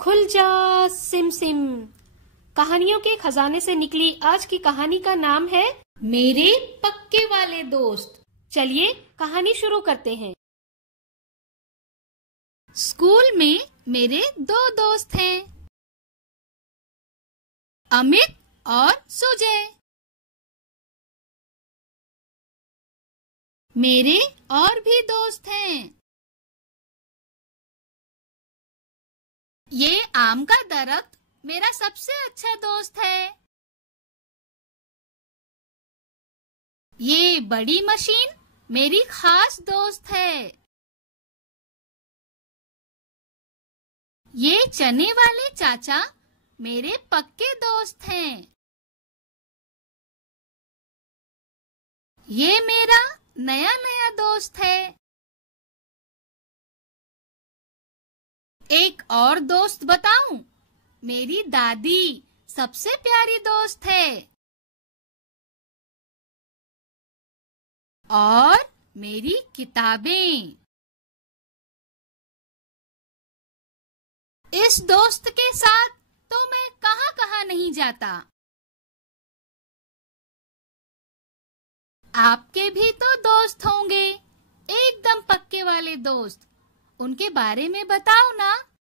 खुल जा SIM SIM. कहानियों के खजाने से निकली आज की कहानी का नाम है मेरे पक्के वाले दोस्त। चलिए कहानी शुरू करते हैं। स्कूल में मेरे दो दोस्त हैं, अमित और सुजय। मेरे और भी दोस्त हैं। ये आम का दरख्त मेरा सबसे अच्छा दोस्त है। ये बड़ी मशीन मेरी खास दोस्त है। ये चने वाले चाचा मेरे पक्के दोस्त हैं। ये मेरा नया नया दोस्त है। एक और दोस्त बताऊं? मेरी दादी सबसे प्यारी दोस्त है। और मेरी किताबें। इस दोस्त के साथ तो मैं कहां-कहां नहीं जाता। आपके भी तो दोस्त होंगे, एकदम पक्के वाले दोस्त। उनके बारे में बताओ ना।